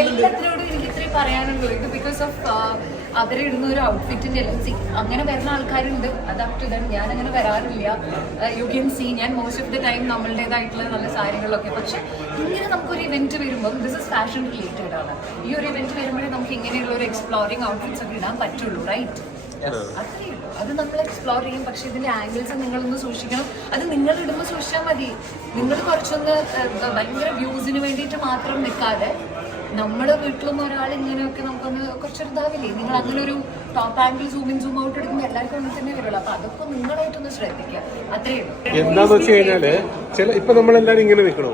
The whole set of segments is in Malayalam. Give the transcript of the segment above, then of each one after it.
എല്ലാത്തിനോടും എനിക്ക് ഇത്രയും പറയാനുള്ളൂ. ഇത് ബിക്കോസ് ഓഫ് അവരിടുന്ന ഒരു ഔട്ട്ഫിറ്റിന്റെ അങ്ങനെ വരുന്ന ആൾക്കാരുണ്ട്. അത് അപ് ടു ദം. ഞാൻ അങ്ങനെ വരാറില്ല. യു ക്യാൻ സീ ഞാൻ മോസ്റ്റ് ഓഫ് ദ ടൈം നമ്മളുടേതായിട്ടുള്ള നല്ല സാരികളിലൊക്കെ. പക്ഷെ ഇങ്ങനെ നമുക്കൊരു ഇവന്റ് വരുമ്പോൾ ദിസ് ഇസ് ഫാഷൻ റിലേറ്റഡ് ആണ്. ഈ ഒരു ഇവന്റ് വരുമ്പോഴേ നമുക്ക് ഇങ്ങനെയുള്ള ഒരു എക്സ്പ്ലോറിംഗ് ഔട്ട്ഫിറ്റ്സ് ഒക്കെ ഇടാൻ പറ്റുള്ളൂ, റൈറ്റ്? അത്രയേ ഉള്ളൂ. അത് നമ്മൾ എക്സ്പ്ലോർ ചെയ്യും. പക്ഷെ ഇതിന്റെ ആംഗിൾസ് നിങ്ങളൊന്ന് സൂക്ഷിക്കണം. അത് നിങ്ങൾ ഇടുമ്പോൾ സൂക്ഷിച്ചാൽ മതി. നിങ്ങൾ കുറച്ചൊന്ന് ഭയങ്കര വ്യൂസിന് വേണ്ടിയിട്ട് മാത്രം നിൽക്കാതെ നമ്മുടെ വീട്ടിലൊന്നും ഒരാൾ ഇങ്ങനെയൊക്കെ നമുക്കൊന്ന് കുറച്ചൊരു ഇതാവില്ലേ, നിങ്ങൾ അങ്ങനെ ഒരു top angle zoom in zoom out എടുക്കുമ്പോൾ എല്ലാവർക്കും അങ്ങനെ തന്നെ വരുള്ളൂ. അപ്പൊ അതൊക്കെ നിങ്ങളായിട്ടൊന്ന് ശ്രദ്ധിക്കുക. അത്രയേ ഉള്ളൂ. എന്താന്ന് വെച്ച് കഴിഞ്ഞാല് ഇപ്പൊ നമ്മളെല്ലാരും ഇങ്ങനെ നിൽക്കണോ,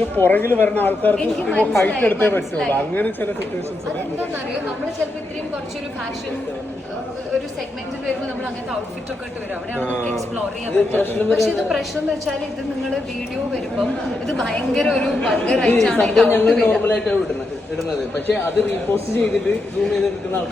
ഈ പുറകിൽ വരുന്ന ആൾക്കാർക്ക് ഹൈറ്റ് എടുത്തേ പറ്റുള്ളൂ. അങ്ങനെ ചില സിറ്റുവേഷൻസ് അതെന്താണെന്നറിയോ, നമ്മൾ ചിലപ്പോൾ ഇത്രയും കുറച്ചൊരു ഫാഷൻ ഒരു സെഗ്മെന്റിൽ വരുമ്പോൾ നമ്മൾ അങ്ങനത്തെ ഔട്ട്ഫിറ്റ് ഒക്കെ ഇട്ട് വരും. അവിടെയാണ് നമുക്ക് എക്സ്പ്ലോർ ചെയ്യാൻ പറ്റും. പക്ഷെ ഇത് പ്രശ്നം എന്ന് വെച്ചാൽ ഇത് നിങ്ങൾ വീഡിയോ വരുമ്പം ഇത് ഭയങ്കര ഒരു വൾഗറായിട്ടാണ്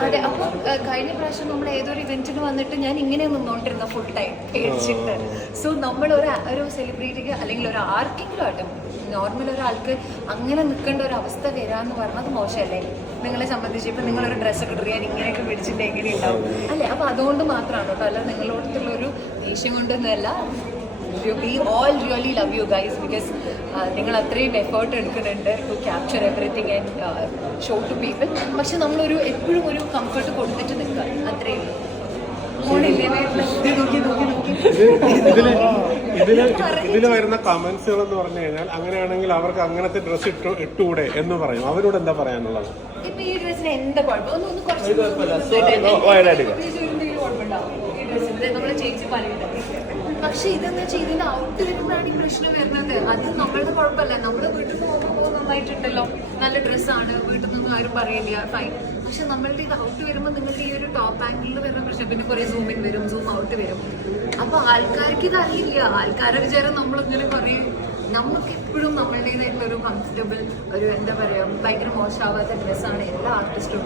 അതെ. അപ്പൊ കഴിഞ്ഞ പ്രാവശ്യം നമ്മൾ ഏതൊരു ഇവന്റിന് വന്നിട്ട് ഞാൻ ഇങ്ങനെ നിന്നോണ്ടിരുന്ന ഫുൾ ടൈം പേടിച്ചിട്ട്. സോ നമ്മൾ ഒരു സെലിബ്രിറ്റിക്ക് അല്ലെങ്കിൽ ഒരു ആർക്കെങ്കിലും ആയിട്ടും നോർമൽ ഒരാൾക്ക് അങ്ങനെ നിൽക്കേണ്ട ഒരു അവസ്ഥ വരാന്ന് പറഞ്ഞത് മോശമല്ലേ നിങ്ങളെ സംബന്ധിച്ച്? ഇപ്പം നിങ്ങളൊരു ഡ്രസ്സൊക്കെ ഇടുകയാൽ ഇങ്ങനെയൊക്കെ പിടിച്ചിട്ട് എങ്ങനെ ഉണ്ടാവും അല്ലേ? അപ്പോൾ അതുകൊണ്ട് മാത്രമാണ് കേട്ടോ, അല്ല നിങ്ങളോടത്തുള്ളൊരു ദേഷ്യം കൊണ്ടൊന്നുമല്ല. We all really love you guys because നിങ്ങൾ അത്രയും എഫേർട്ട് എടുക്കുന്നുണ്ട് to capture everything and show to people. പക്ഷെ നമ്മളൊരു എപ്പോഴും ഒരു കംഫർട്ട് കൊടുത്തിട്ട് നിൽക്കുക, അത്രയും. ഇതില് വരുന്ന കമന്റ്സുകൾ എന്ന് പറഞ്ഞു കഴിഞ്ഞാൽ അങ്ങനെയാണെങ്കിൽ അവർക്ക് അങ്ങനത്തെ ഡ്രസ് ഇട്ടുകൂടെ എന്ന് പറയും. അവരോട് എന്താ പറയാനുള്ളത്? ഇപ്പൊ ഈ ഡ്രസ്സിന് എന്താ കുഴപ്പം? ഒന്ന് കുറച്ച് നമ്മളെ ചേച്ചി പറയുന്നത്. പക്ഷെ ഇതെന്ന് വെച്ചാൽ ഇതിന്റെ ഔട്ട് വരുമ്പോഴാണ് ഈ പ്രശ്നം വരുന്നത്. അത് നമ്മളുടെ കുഴപ്പമല്ല. നമ്മുടെ വീട്ടിൽ നിന്ന് പോകുമ്പോൾ നന്നായിട്ടുണ്ടല്ലോ, നല്ല ഡ്രസ്സാണ്, വീട്ടിൽ നിന്നൊന്നും ആരും പറയില്ല, ഫൈൻ. പക്ഷെ നമ്മളുടെ ഇത് ഔട്ട് വരുമ്പോൾ നിങ്ങളുടെ ഈ ഒരു ടോപ്പ് ആംഗിളിൽ വരുന്ന പ്രശ്നം, പിന്നെ കുറെ സൂം ഇൻ വരും, സൂം ഔട്ട് വരും. അപ്പൊ ആൾക്കാർക്ക് ഇത് അറിയില്ല. ആൾക്കാരുടെ വിചാരം നമ്മളിങ്ങനെ കുറേ നമുക്ക് എപ്പോഴും നമ്മളുടേതായിട്ടുള്ള ഒരു കംഫർട്ടബിൾ ഒരു എന്താ പറയാ ഭയങ്കര മോശമാവാത്ത ഡ്രസ്സാണ് എല്ലാ ആർട്ടിസ്റ്റും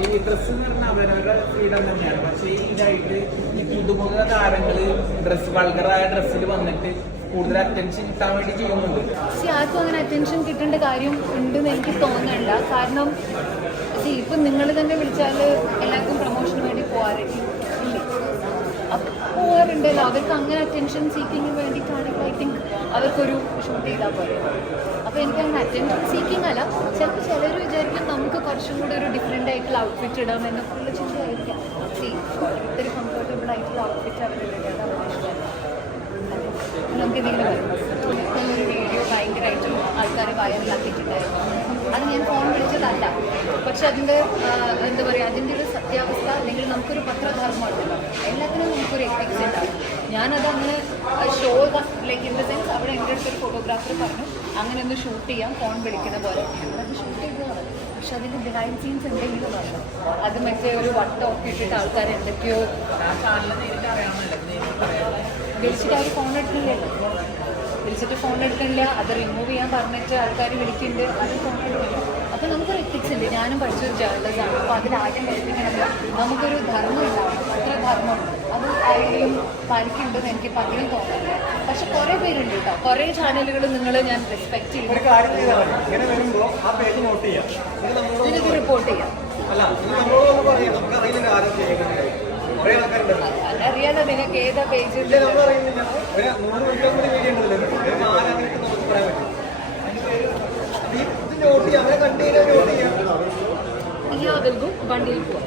ഈ ഡ്രസ്സ് എന്ന് പറഞ്ഞാൽ അവരവരുടെ ഫ്രീഡം തന്നെയാണ്. പക്ഷേ ഇതായിട്ട് ഈ പുതുമുഖ താരങ്ങള് ഡ്രസ് വൾഗറായ ഡ്രസ്സിൽ വന്നിട്ട് കൂടുതൽ അറ്റൻഷൻ കിട്ടാൻ വേണ്ടി ചെയ്യുന്നുണ്ട്. പക്ഷെ ആർക്കും അങ്ങനെ അറ്റൻഷൻ കിട്ടേണ്ട കാര്യം ഉണ്ടെന്ന് എനിക്ക് തോന്നുന്നില്ല. കാരണം ഇപ്പം നിങ്ങൾ തന്നെ വിളിച്ചാൽ എല്ലാവർക്കും പ്രൊമോഷന് വേണ്ടി പോകാറില്ലേ? പോകാറുണ്ടല്ലോ. അവർക്ക് അങ്ങനെ അറ്റൻഷൻ സീക്കിങ്ങിന് വേണ്ടിയിട്ടാണെങ്കിൽ ഐ തിങ്ക് അവർക്കൊരു ഷൂട്ട് ചെയ്താൽ പോലെ. അപ്പോൾ എനിക്കങ്ങനെ അറ്റൻഷൻ സീക്കിംഗ് അല്ല. ചിലപ്പോൾ ചിലർ വിചാരിക്കും നമുക്ക് കുറച്ചും കൂടി ഒരു ഡിഫറെൻ്റ് ആയിട്ടുള്ള ഔട്ട്ഫിറ്റ് ഇടാം എന്നൊക്കെയുള്ള ചിന്തയായിരിക്കാം. ഇതൊരു കംഫർട്ടബിൾ ആയിട്ടുള്ള ഔട്ട്ഫിറ്റ് അവരിടുക, അത് അവരുടെ ഇഷ്ടമല്ല. നമുക്ക് എന്തെങ്കിലും വരും. നല്ലൊരു വീഡിയോ ഭയങ്കരമായിട്ടും ആൾക്കാർ വൈറലാക്കിയിട്ടുണ്ടായിരുന്നു. അത് ഞാൻ ഫോൺ വിളിച്ചതല്ല. പക്ഷെ അതിൻ്റെ എന്താ പറയുക, അതിൻ്റെ ഒരു സത്യാവസ്ഥ അല്ലെങ്കിൽ നമുക്കൊരു പത്രധർമ്മം ഉണ്ടല്ലോ, എല്ലാത്തിനും നമുക്കൊരു എത്തിക്സ് ഉണ്ടാവും. ഞാനത് അങ്ങനെ show like in the sense അവിടെ എൻ്റെ അടുത്തൊരു ഫോട്ടോഗ്രാഫർ പറഞ്ഞു അങ്ങനെ ഒന്ന് ഷൂട്ട് ചെയ്യാം ഫോൺ വിളിക്കുന്ന പോലെ. അത് ഷൂട്ട് ചെയ്തതാണ്. പക്ഷെ അതിൻ്റെ ബിഹൈൻഡ് സീൻസ് എന്തെങ്കിലും പറഞ്ഞു. അത് മറ്റേ ഒരു വട്ടമൊക്കെ ഇട്ടിട്ട് ആൾക്കാർ എന്തൊക്കെയോ വിളിച്ചിട്ട് അവർ ഫോൺ എടുക്കുന്നില്ലല്ലോ. വിളിച്ചിട്ട് ഫോൺ എടുക്കണില്ല. അത് റിമൂവ് ചെയ്യാൻ പറഞ്ഞിട്ട് ആൾക്കാർ വിളിക്കുന്നുണ്ട്, അത് ഫോൺ എടുക്കില്ല. അപ്പോൾ നമുക്കൊരു എത്തിക്സ് ഉണ്ട്. ഞാനും പഠിച്ചൊരു ജേർണലിസ്റ്റാണ്. അപ്പോൾ അതിലാദ്യം പഠിപ്പിക്കണമെങ്കിൽ നമുക്കൊരു ധർമ്മം ഉണ്ടാവും. അത്ര ധർമ്മമുണ്ട്. അത് ആരെങ്കിലും പാലിക്കുന്നുണ്ടെന്ന് എനിക്ക് പകരം തോന്നുന്നില്ല. പക്ഷെ കുറേ പേരുണ്ട് കേട്ടോ, കുറേ ചാനലുകൾ നിങ്ങൾ ഞാൻ റെസ്പെക്ട് ചെയ്യും. ഇതിനത് റിപ്പോർട്ട് ചെയ്യാം. അതറിയാലോ നിങ്ങൾക്ക് ഏതാ പേജ്. ഈ ആകൽക്കും വണ്ടിയിൽ പോവാം.